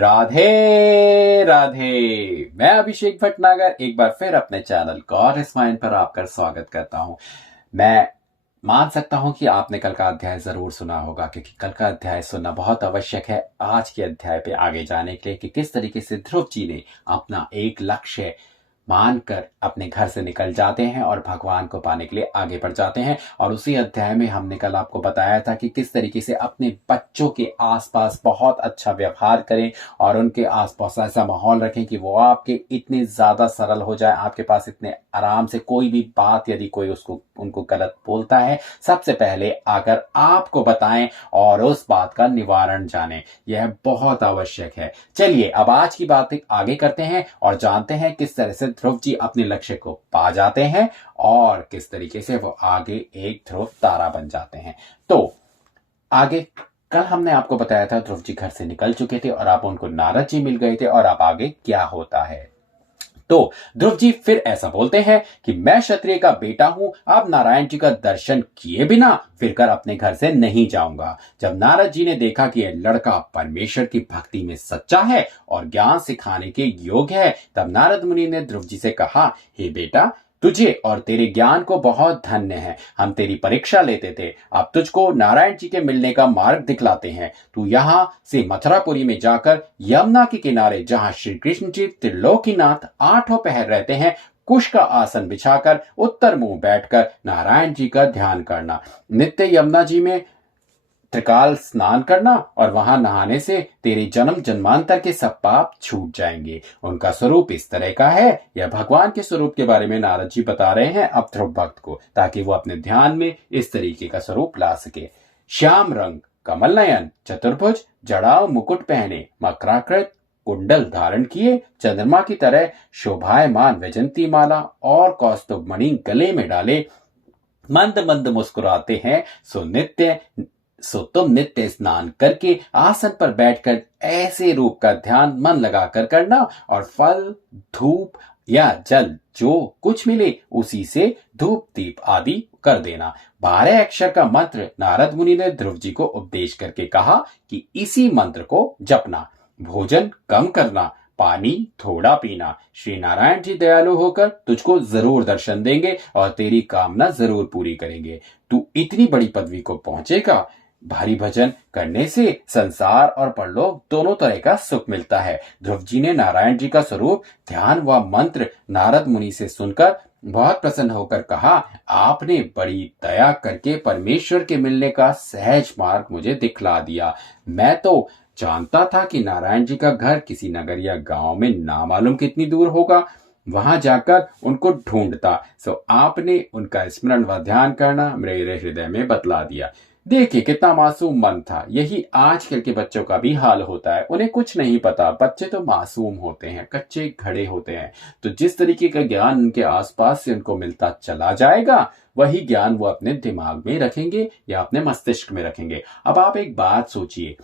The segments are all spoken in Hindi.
राधे राधे। मैं अभिषेक भटनागर एक बार फिर अपने चैनल गॉड इज माइन पर आपका स्वागत करता हूं। मैं मान सकता हूं कि आपने कल का अध्याय जरूर सुना होगा, क्योंकि कल का अध्याय सुनना बहुत आवश्यक है आज के अध्याय पे आगे जाने के लिए कि किस तरीके से ध्रुव जी ने अपना एक लक्ष्य मानकर अपने घर से निकल जाते हैं और भगवान को पाने के लिए आगे बढ़ जाते हैं। और उसी अध्याय में हमने कल आपको बताया था कि किस तरीके से अपने बच्चों के आसपास बहुत अच्छा व्यवहार करें और उनके आसपास ऐसा माहौल रखें कि वो आपके इतने ज्यादा सरल हो जाए, आपके पास इतने आराम से कोई भी बात यदि कोई उसको उनको गलत बोलता है, सबसे पहले आकर आपको बताएं और उस बात का निवारण जानें। यह बहुत आवश्यक है। चलिए अब आज की बात आगे करते हैं और जानते हैं किस तरह से ध्रुव जी अपने लक्ष्य को पा जाते हैं और किस तरीके से वो आगे एक ध्रुव तारा बन जाते हैं। तो आगे कल हमने आपको बताया था ध्रुव जी घर से निकल चुके थे और अब उनको नारद जी मिल गए थे और अब आगे क्या होता है। तो ध्रुव जी फिर ऐसा बोलते हैं कि मैं क्षत्रिय का बेटा हूं, अब नारायण जी का दर्शन किए बिना फिर कर अपने घर से नहीं जाऊंगा। जब नारद जी ने देखा कि यह लड़का परमेश्वर की भक्ति में सच्चा है और ज्ञान सिखाने के योग्य है, तब नारद मुनि ने ध्रुव जी से कहा, हे बेटा, तुझे और तेरे ज्ञान को बहुत धन्य है। हम तेरी परीक्षा लेते थे, अब तुझको नारायण जी के मिलने का मार्ग दिखलाते हैं। तू यहाँ से मथुरापुरी में जाकर यमुना के किनारे, जहाँ श्री कृष्ण जी त्रिलोकीनाथ आठों पहर रहते हैं, कुश का आसन बिछाकर उत्तर मुंह बैठकर नारायण जी का ध्यान करना। नित्य यमुना जी में त्रिकाल स्नान करना और वहां नहाने से तेरे जन्म जन्मांतर के सब पाप छूट जाएंगे। उनका स्वरूप इस तरह का है। यह भगवान के स्वरूप के बारे में नारद जी बता रहे हैं अब ध्रुव भक्त को, ताकि वो अपने ध्यान में इस तरीके का स्वरूप ला सके। श्याम रंग, कमल नयन, चतुर्भुज, जड़ाव मुकुट पहने, मकराकृत कुंडल धारण किए, चंद्रमा की तरह शोभायमान वैजंती माला और कौस्तुभ मणि गले में डाले, मंद मंद मुस्कुराते हैं, सो तुम नित्य स्नान करके आसन पर बैठकर ऐसे रूप का ध्यान मन लगाकर करना और फल, धूप या जल जो कुछ मिले उसी से धूप दीप आदि कर देना। 12 अक्षर का मंत्र नारद मुनि ने ध्रुव जी को उपदेश करके कहा कि इसी मंत्र को जपना, भोजन कम करना, पानी थोड़ा पीना। श्री नारायण जी दयालु होकर तुझको जरूर दर्शन देंगे और तेरी कामना जरूर पूरी करेंगे। तू इतनी बड़ी पदवी को पहुंचेगा। भारी भजन करने से संसार और परलोक दोनों तरह का सुख मिलता है। ध्रुव जी ने नारायण जी का स्वरूप, ध्यान व मंत्र नारद मुनि से सुनकर बहुत प्रसन्न होकर कहा, आपने बड़ी दया करके परमेश्वर के मिलने का सहज मार्ग मुझे दिखला दिया। मैं तो जानता था कि नारायण जी का घर किसी नगर या गांव में ना मालूम कितनी दूर होगा, वहां जाकर उनको ढूंढता। सो आपने उनका स्मरण व ध्यान करना मेरे हृदय में बतला दिया। देखिए कितना मासूम मन था। यही आजकल के बच्चों का भी हाल होता है। उन्हें कुछ नहीं पता। बच्चे तो मासूम होते हैं, कच्चे घड़े होते हैं। तो जिस तरीके का ज्ञान उनके आसपास से उनको मिलता चला जाएगा, वही ज्ञान वो अपने दिमाग में रखेंगे या अपने मस्तिष्क में रखेंगे। अब आप एक बात सोचिए,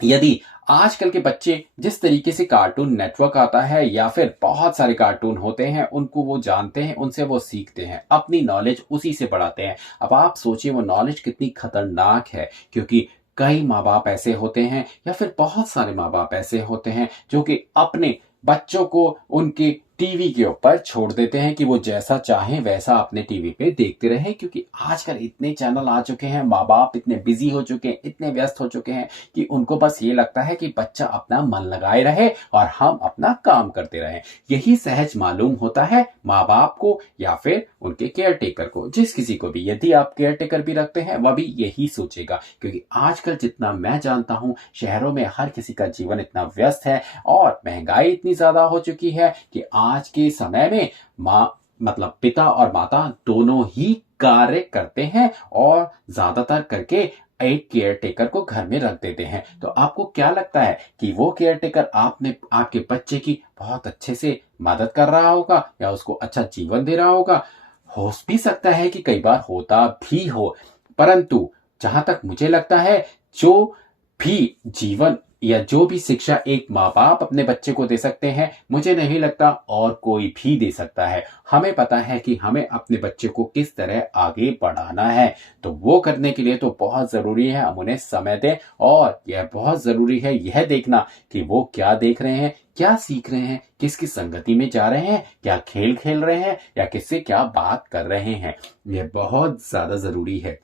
यदि आजकल के बच्चे जिस तरीके से कार्टून नेटवर्क आता है या फिर बहुत सारे कार्टून होते हैं, उनको वो जानते हैं, उनसे वो सीखते हैं, अपनी नॉलेज उसी से बढ़ाते हैं। अब आप सोचिए वो नॉलेज कितनी खतरनाक है, क्योंकि कई माँ बाप ऐसे होते हैं या फिर बहुत सारे माँ बाप ऐसे होते हैं जो कि अपने बच्चों को उनके टीवी के ऊपर छोड़ देते हैं कि वो जैसा चाहें वैसा अपने टीवी पे देखते रहें, क्योंकि आजकल इतने चैनल आ चुके हैं, माँ बाप इतने बिजी हो चुके हैं, इतने व्यस्त हो चुके हैं कि उनको बस ये लगता है कि बच्चा अपना मन लगाए रहे और हम अपना काम करते रहें। यही सहज मालूम होता है माँ बाप को या फिर उनके केयर टेकर को, जिस किसी को भी। यदि आप केयर टेकर भी रखते हैं वह भी यही सोचेगा, क्योंकि आजकल जितना मैं जानता हूं शहरों में हर किसी का जीवन इतना व्यस्त है और महंगाई इतनी ज्यादा हो चुकी है कि आज के समय में मतलब पिता और माता दोनों ही कार्य करते हैं और ज्यादातर करके एक केयर टेकर को घर में रख देते हैं। तो आपको क्या लगता है कि वो केयर टेकर आपके बच्चे की बहुत अच्छे से मदद कर रहा होगा या उसको अच्छा जीवन दे रहा होगा? हो भी सकता है कि कई बार होता भी हो, परंतु जहां तक मुझे लगता है जो भी जीवन या जो भी शिक्षा एक माँ बाप अपने बच्चे को दे सकते हैं, मुझे नहीं लगता और कोई भी दे सकता है। हमें पता है कि हमें अपने बच्चे को किस तरह आगे बढ़ाना है, तो वो करने के लिए तो बहुत जरूरी है हम उन्हें समय दें, और यह बहुत जरूरी है यह देखना कि वो क्या देख रहे हैं, क्या सीख रहे हैं, किसकी संगति में जा रहे हैं, क्या खेल खेल रहे हैं, या किससे क्या बात कर रहे हैं। यह बहुत ज्यादा जरूरी है,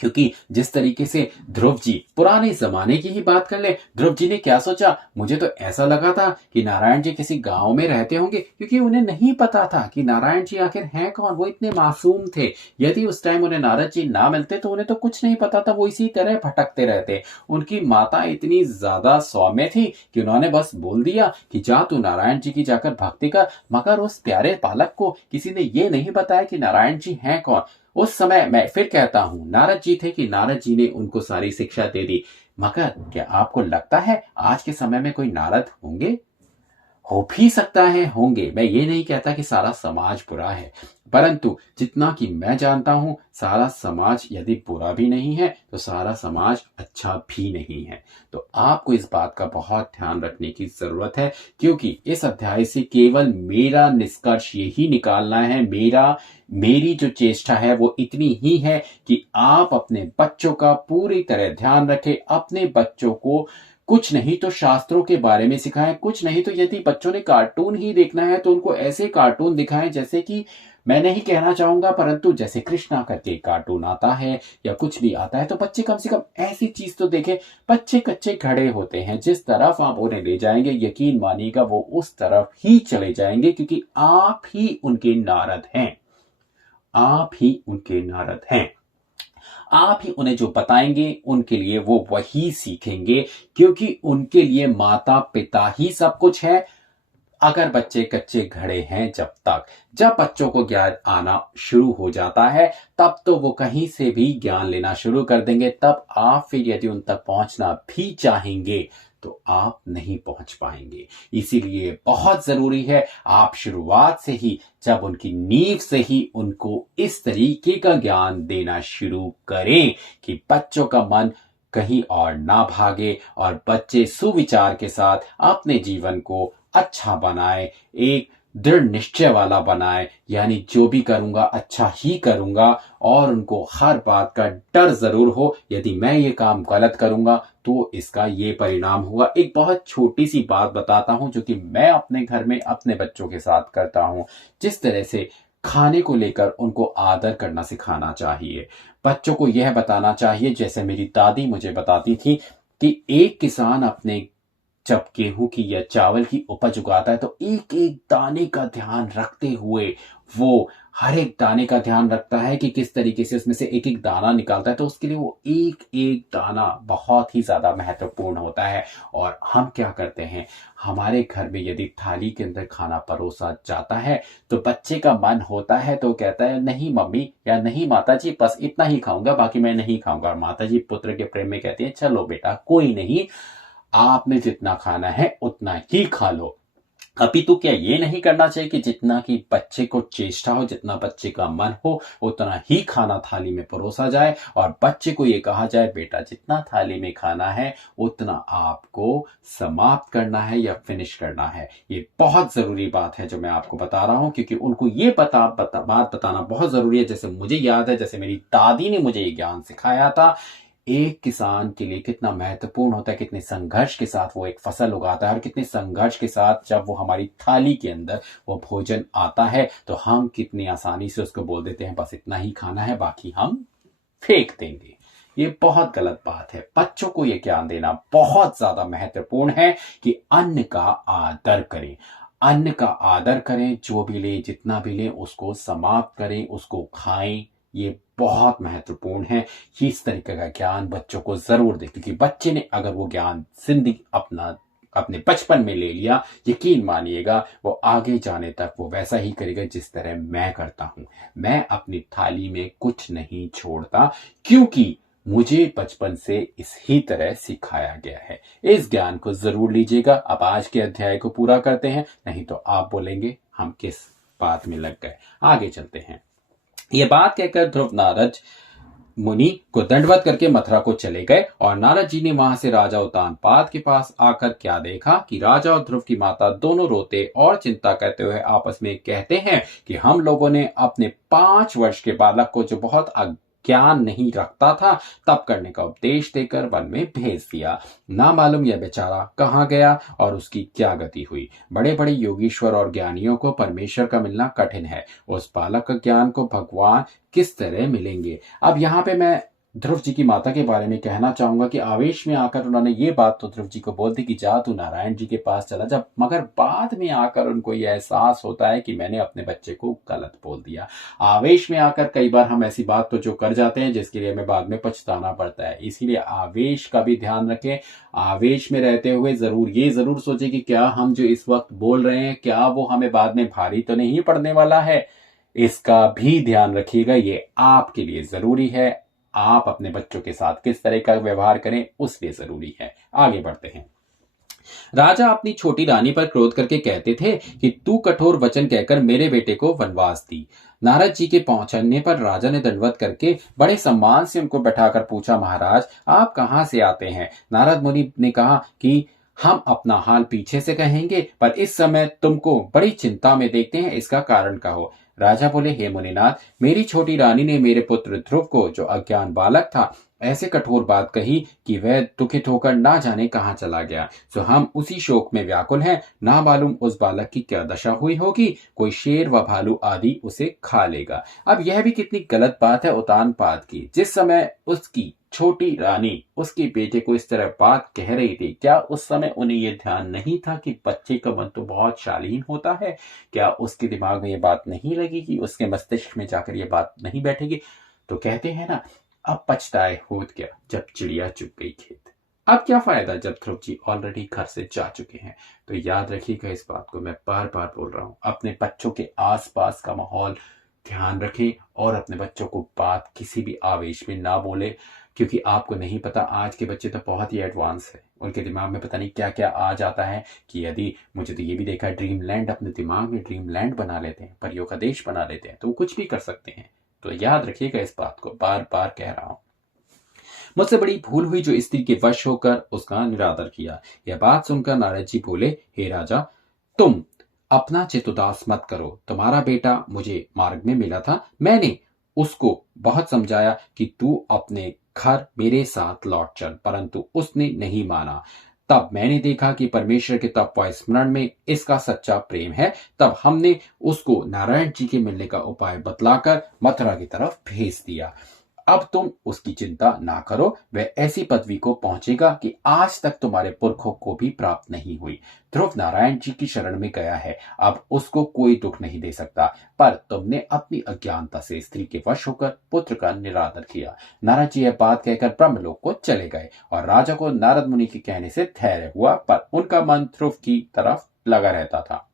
क्योंकि जिस तरीके से ध्रुव जी, पुराने जमाने की ही बात कर ले, ध्रुव जी ने क्या सोचा, मुझे तो ऐसा लगा था कि नारायण जी किसी गांव में रहते होंगे, क्योंकि उन्हें नहीं पता था कि नारायण जी आखिर हैं कौन। वो इतने मासूम थे, यदि उस टाइम उन्हें नारद जी ना मिलते तो उन्हें तो कुछ नहीं पता था, वो इसी तरह भटकते रहते। उनकी माता इतनी ज्यादा सौम्य थी कि उन्होंने बस बोल दिया कि जा तू नारायण जी की जाकर भक्ति कर, मगर उस प्यारे बालक को किसी ने ये नहीं बताया कि नारायण जी हैं कौन। उस समय मैं फिर कहता हूं नारद जी थे कि नारद जी ने उनको सारी शिक्षा दे दी, मगर क्या आपको लगता है आज के समय में कोई नारद होंगे? हो भी सकता है होंगे, मैं ये नहीं कहता कि सारा समाज बुरा है, परंतु जितना कि मैं जानता हूं सारा समाज यदि बुरा भी नहीं है तो सारा समाज अच्छा भी नहीं है। तो आपको इस बात का बहुत ध्यान रखने की जरूरत है, क्योंकि इस अध्याय से केवल मेरा निष्कर्ष यही निकालना है, मेरी जो चेष्टा है वो इतनी ही है कि आप अपने बच्चों का पूरी तरह ध्यान रखें, अपने बच्चों को कुछ नहीं तो शास्त्रों के बारे में सिखाएं, कुछ नहीं तो यदि बच्चों ने कार्टून ही देखना है तो उनको ऐसे कार्टून दिखाएं जैसे कि, मैं नहीं कहना चाहूंगा परंतु जैसे कृष्णा करके कार्टून आता है या कुछ भी आता है, तो बच्चे कम से कम ऐसी चीज तो देखें। बच्चे कच्चे खड़े होते हैं, जिस तरफ आप उन्हें ले जाएंगे यकीन मानिएगा वो उस तरफ ही चले जाएंगे, क्योंकि आप ही उनके नारद हैं, आप ही उनके नारद हैं। आप ही उन्हें जो बताएंगे उनके लिए वो वही सीखेंगे, क्योंकि उनके लिए माता पिता ही सब कुछ है। अगर बच्चे कच्चे घड़े हैं जब तक, जब बच्चों को ज्ञान आना शुरू हो जाता है तब तो वो कहीं से भी ज्ञान लेना शुरू कर देंगे। तब आप फिर यदि उन तक पहुंचना भी चाहेंगे तो आप नहीं पहुंच पाएंगे। इसीलिए बहुत जरूरी है आप शुरुआत से ही, जब उनकी नींव से ही उनको इस तरीके का ज्ञान देना शुरू करें कि बच्चों का मन कहीं और ना भागे और बच्चे सुविचार के साथ अपने जीवन को अच्छा बनाए, एक दृढ़ निश्चय वाला बनाए, यानी जो भी करूंगा अच्छा ही करूंगा, और उनको हर बात का डर जरूर हो, यदि मैं ये काम गलत करूंगा तो इसका ये परिणाम होगा। एक बहुत छोटी सी बात बताता हूं जो कि मैं अपने घर में अपने बच्चों के साथ करता हूं। जिस तरह से खाने को लेकर उनको आदर करना सिखाना चाहिए, बच्चों को यह बताना चाहिए, जैसे मेरी दादी मुझे बताती थी कि एक किसान अपने जब गेहूं की या चावल की उपज उगाता है तो एक एक दाने का ध्यान रखते हुए वो हर एक दाने का ध्यान रखता है कि किस तरीके से उसमें से एक एक दाना निकालता है, तो उसके लिए वो एक एक दाना बहुत ही ज्यादा महत्वपूर्ण होता है। और हम क्या करते हैं, हमारे घर में यदि थाली के अंदर खाना परोसा जाता है तो बच्चे का मन होता है तो कहता है नहीं मम्मी या नहीं माता जी, बस इतना ही खाऊंगा, बाकी मैं नहीं खाऊंगा। और माता जी पुत्र के प्रेम में कहती है चलो बेटा कोई नहीं, आपने जितना खाना है उतना ही खा लो। अभी तो क्या ये नहीं करना चाहिए कि जितना कि बच्चे को चेष्टा हो, जितना बच्चे का मन हो उतना ही खाना थाली में परोसा जाए, और बच्चे को ये कहा जाए बेटा जितना थाली में खाना है उतना आपको समाप्त करना है या फिनिश करना है। ये बहुत जरूरी बात है जो मैं आपको बता रहा हूं, क्योंकि उनको ये बात बताना बहुत जरूरी है। जैसे मुझे याद है, जैसे मेरी दादी ने मुझे ये ज्ञान सिखाया था, एक किसान के लिए कितना महत्वपूर्ण होता है, कितने संघर्ष के साथ वो एक फसल उगाता है, और कितने संघर्ष के साथ जब वो हमारी थाली के अंदर वो भोजन आता है तो हम कितनी आसानी से उसको बोल देते हैं बस इतना ही खाना है, बाकी हम फेंक देंगे। ये बहुत गलत बात है। बच्चों को ये ज्ञान देना बहुत ज्यादा महत्वपूर्ण है कि अन्न का आदर करें, अन्न का आदर करें, जो भी ले जितना भी ले उसको समाप्त करें, उसको खाएं। ये बहुत महत्वपूर्ण है कि इस तरीके का ज्ञान बच्चों को जरूर दें, क्योंकि बच्चे ने अगर वो ज्ञान जिंदगी अपने बचपन में ले लिया, यकीन मानिएगा वो आगे जाने तक वो वैसा ही करेगा जिस तरह मैं करता हूं। मैं अपनी थाली में कुछ नहीं छोड़ता, क्योंकि मुझे बचपन से इसी तरह सिखाया गया है। इस ज्ञान को जरूर लीजिएगा। अब आज के अध्याय को पूरा करते हैं, नहीं तो आप बोलेंगे हम किस बात में लग गए। आगे चलते हैं। ये बात कहकर ध्रुव नारद मुनि को दंडवत करके मथुरा को चले गए और नारद जी ने वहां से राजा उत्तानपाद के पास आकर क्या देखा कि राजा और ध्रुव की माता दोनों रोते और चिंता करते हुए आपस में कहते हैं कि हम लोगों ने अपने 5 वर्ष के बालक को, जो बहुत ज्ञान नहीं रखता था, तप करने का उपदेश देकर वन में भेज दिया। ना मालूम यह बेचारा कहाँ गया और उसकी क्या गति हुई। बड़े बड़े योगीश्वर और ज्ञानियों को परमेश्वर का मिलना कठिन है, उस बालक का ज्ञान को भगवान किस तरह मिलेंगे। अब यहाँ पे मैं ध्रुव जी की माता के बारे में कहना चाहूंगा कि आवेश में आकर उन्होंने ये बात तो ध्रुव जी को बोल दी कि जा तू नारायण जी के पास चला जा, मगर बाद में आकर उनको यह एहसास होता है कि मैंने अपने बच्चे को गलत बोल दिया। आवेश में आकर कई बार हम ऐसी बात तो जो कर जाते हैं जिसके लिए हमें बाद में पछताना पड़ता है। इसीलिए आवेश का भी ध्यान रखें। आवेश में रहते हुए ये जरूर सोचें कि क्या हम जो इस वक्त बोल रहे हैं, क्या वो हमें बाद में भारी तो नहीं पड़ने वाला है। इसका भी ध्यान रखिएगा, ये आपके लिए जरूरी है। आप अपने बच्चों के साथ किस तरह का व्यवहार करें उसलिए जरूरी है। आगे बढ़ते हैं। राजा अपनी छोटी रानी पर क्रोध करके कहते थे कि तू कठोर वचन कहकर मेरे बेटे को वनवास दी। नारद जी के पहुंचने पर राजा ने दंडवत करके बड़े सम्मान से उनको बैठाकर पूछा, महाराज आप कहां से आते हैं। नारद मुनि ने कहा कि हम अपना हाल पीछे से कहेंगे, पर इस समय तुमको बड़ी चिंता में देखते हैं, इसका कारण कहो। राजा बोले, हे मुनिनाथ, मेरी छोटी रानी ने मेरे पुत्र ध्रुव को, जो अज्ञान बालक था, ऐसे कठोर बात कही कि वह दुखित होकर ना जाने कहां चला गया। सो हम उसी शोक में व्याकुल हैं। ना मालूम उस बालक की क्या दशा हुई होगी, कोई शेर व भालू आदि उसे खा लेगा। अब यह भी कितनी गलत बात है उत्तानपाद की। जिस समय उसकी छोटी रानी उसके बेटे को इस तरह बात कह रही थी, क्या उस समय उन्हें यह ध्यान नहीं था कि बच्चे का मन तो बहुत शालीन होता है। क्या उसके दिमाग में यह बात नहीं लगी कि उसके मस्तिष्क में जाकर यह बात नहीं बैठेगी। तो कहते हैं ना, अब पछताए होत क्या जब चिड़िया चुग गई खेत। अब क्या फायदा जब ध्रुव जी ऑलरेडी घर से जा चुके हैं। तो याद रखिएगा, इस बात को मैं बार बार बोल रहा हूं, अपने बच्चों के आसपास का माहौल ध्यान रखें और अपने बच्चों को बात किसी भी आवेश में ना बोले, क्योंकि आपको नहीं पता आज के बच्चे तो बहुत ही एडवांस है। उनके दिमाग में पता नहीं क्या क्या आ जाता है कि यदि, मुझे तो ये भी देखा है, ड्रीम लैंड अपने दिमाग में ड्रीम लैंड बना लेते हैं, परियों का देश बना लेते हैं, तो वो कुछ भी कर सकते हैं। तो याद रखिएगा, इस बात को बार बार कह रहा हूं। मुझसे बड़ी भूल हुई जो स्त्री के वश होकर उसका निरादर किया। यह बात सुनकर नारद जी बोले, हे राजा, तुम अपना चित्त उदास मत करो। तुम्हारा बेटा मुझे मार्ग में मिला था, मैंने उसको बहुत समझाया कि तू अपने घर मेरे साथ लौट चल, परंतु उसने नहीं माना। तब मैंने देखा कि परमेश्वर के तप व स्मरण में इसका सच्चा प्रेम है। तब हमने उसको नारायण जी के मिलने का उपाय बतलाकर मथुरा की तरफ भेज दिया। अब तुम उसकी चिंता ना करो, वह ऐसी पदवी को पहुंचेगा कि आज तक तुम्हारे पुरखों को भी प्राप्त नहीं हुई। ध्रुव नारायण जी की शरण में गया है, अब उसको कोई दुख नहीं दे सकता। पर तुमने अपनी अज्ञानता से स्त्री के वश होकर पुत्र का निरादर किया। नारद जी यह बात कहकर ब्रह्मलोक को चले गए और राजा को नारद मुनि के कहने से धैर्य हुआ, पर उनका मन ध्रुव की तरफ लगा रहता था,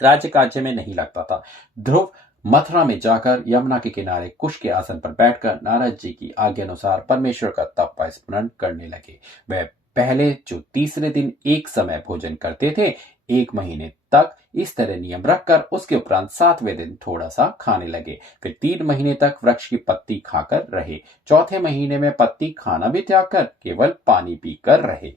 राज्य काज्य में नहीं लगता था। ध्रुव मथुरा में जाकर यमुना के किनारे कुश के आसन पर बैठकर नारद जी की आज्ञा अनुसार परमेश्वर का तप व स्मरण करने लगे। वह पहले जो तीसरे दिन एक समय भोजन करते थे, 1 महीने तक इस तरह नियम रखकर उसके उपरांत 7वें दिन थोड़ा सा खाने लगे। फिर 3 महीने तक वृक्ष की पत्ती खाकर रहे। चौथे महीने में पत्ती खाना भी त्याग कर केवल पानी पीकर रहे।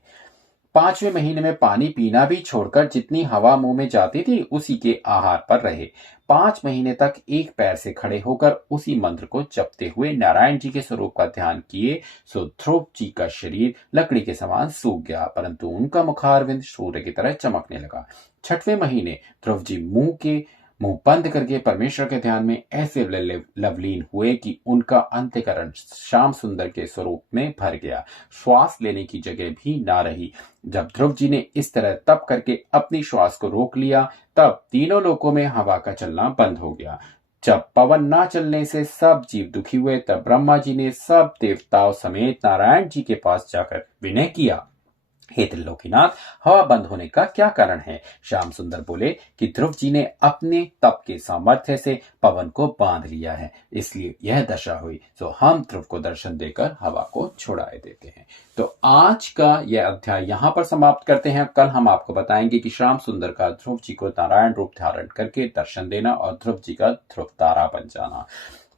5वें महीने में पानी पीना भी छोड़कर जितनी हवा मुंह में जाती थी उसी के आहार पर रहे। 5 महीने तक एक पैर से खड़े होकर उसी मंत्र को जपते हुए नारायण जी के स्वरूप का ध्यान किए। सो ध्रुव जी का शरीर लकड़ी के समान सूख गया, परंतु उनका मुखारविंद सूर्य की तरह चमकने लगा। 6वें महीने ध्रुव जी मुंह बंद करके परमेश्वर के ध्यान में ऐसे लवलीन हुए कि उनका अंतःकरण श्याम सुंदर के स्वरूप में भर गया। श्वास लेने की जगह भी ना रही। जब ध्रुव जी ने इस तरह तप करके अपनी श्वास को रोक लिया, तब तीनों लोकों में हवा का चलना बंद हो गया। जब पवन ना चलने से सब जीव दुखी हुए, तब ब्रह्मा जी ने सब देवताओं समेत नारायण जी के पास जाकर विनय किया, हे त्रिलोकीनाथ, हवा बंद होने का क्या कारण है। श्याम सुंदर बोले कि ध्रुव जी ने अपने तप के सामर्थ्य से पवन को बांध लिया है, इसलिए यह दशा हुई। तो हम ध्रुव को दर्शन देकर हवा को छुड़ाए देते हैं। तो आज का यह अध्याय यहाँ पर समाप्त करते हैं। कल हम आपको बताएंगे कि श्याम सुंदर का ध्रुव जी को नारायण रूप धारण करके दर्शन देना और ध्रुव जी का ध्रुव तारा बन जाना।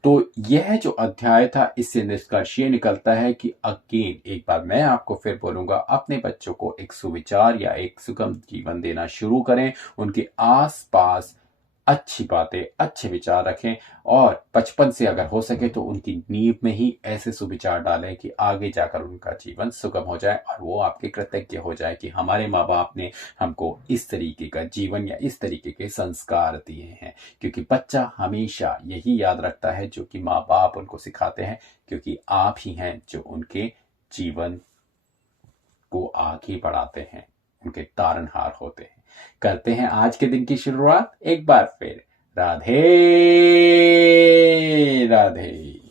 तो यह जो अध्याय था, इससे निष्कर्ष ये निकलता है कि अगेन एक बार मैं आपको फिर बोलूंगा, अपने बच्चों को एक सुविचार या एक सुगम जीवन देना शुरू करें। उनके आसपास अच्छी बातें, अच्छे विचार रखें और बचपन से अगर हो सके तो उनकी नींव में ही ऐसे सुविचार डालें कि आगे जाकर उनका जीवन सुगम हो जाए और वो आपके कृतज्ञ हो जाए कि हमारे माँ बाप ने हमको इस तरीके का जीवन या इस तरीके के संस्कार दिए हैं। क्योंकि बच्चा हमेशा यही याद रखता है जो कि माँ बाप उनको सिखाते हैं, क्योंकि आप ही हैं जो उनके जीवन को आगे बढ़ाते हैं, उनके तारनहार होते हैं। करते हैं आज के दिन की शुरुआत एक बार फिर। राधे राधे।